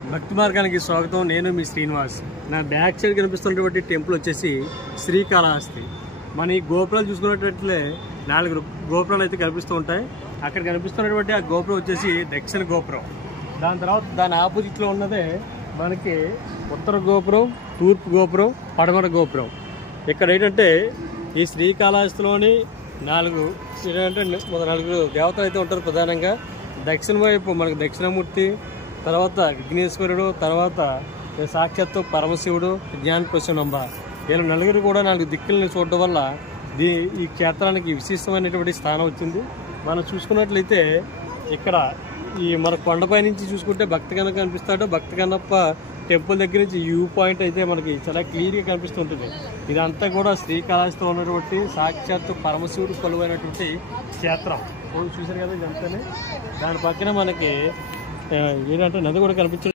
భక్తి మార్గానికి స్వాగతం. నేను మీ శ్రీనివాస్. నా బ్యాక్ సైడ్ కనిపిస్తున్నటువంటి టెంపుల్ వచ్చేసి శ్రీకాళహస్తి. మన ఈ గోపురాలు చూసుకున్నట్లయితే 4 గోపురాలు అయితే కనిపిస్తూ ఉంటాయి. అక్కడ కనిపిస్తున్నటువంటి ఆ గోపురం వచ్చేసి దక్షిణ గోపురం. దాని తర్వాత దాని ఆపోజిట్లో ఉన్నదే మనకి ఉత్తర గోపురం, తూర్పు గోపురం, పడమర గోపురం. ఇక్కడ ఏంటంటే ఈ శ్రీకాళహస్తిలోని 4 దేవతలు అయితే ఉంటారు. ప్రధానంగా దక్షిణ వైపు మనకు దక్షిణమూర్తి, తర్వాత విఘ్నేశ్వరుడు, తర్వాత సాక్షాత్తు పరమశివుడు, జ్ఞానప్రసూనంబ. వీళ్ళ నలుగురు కూడా 4 దిక్కుల్ని చూడడం వల్ల ఈ క్షేత్రానికి విశిష్టమైనటువంటి స్థానం వచ్చింది. మనం చూసుకున్నట్లయితే ఇక్కడ ఈ మన కొండపై నుంచి చూసుకుంటే భక్తి కన్నప్ప కనిపిస్తాడు. భక్తి కన్నప్ప టెంపుల్ దగ్గర నుంచి వ్యూ పాయింట్ అయితే మనకి చాలా క్లియర్గా కనిపిస్తుంటుంది. ఇదంతా కూడా శ్రీకాళహస్తిలో ఉన్నటువంటి సాక్షాత్తు పరమశివుడు కొలువైనటువంటి క్షేత్రం. చూసారు కదా ఇదంతానే. దాని పక్కన మనకి ఏంటంటే నది కూడా కనిపించదు.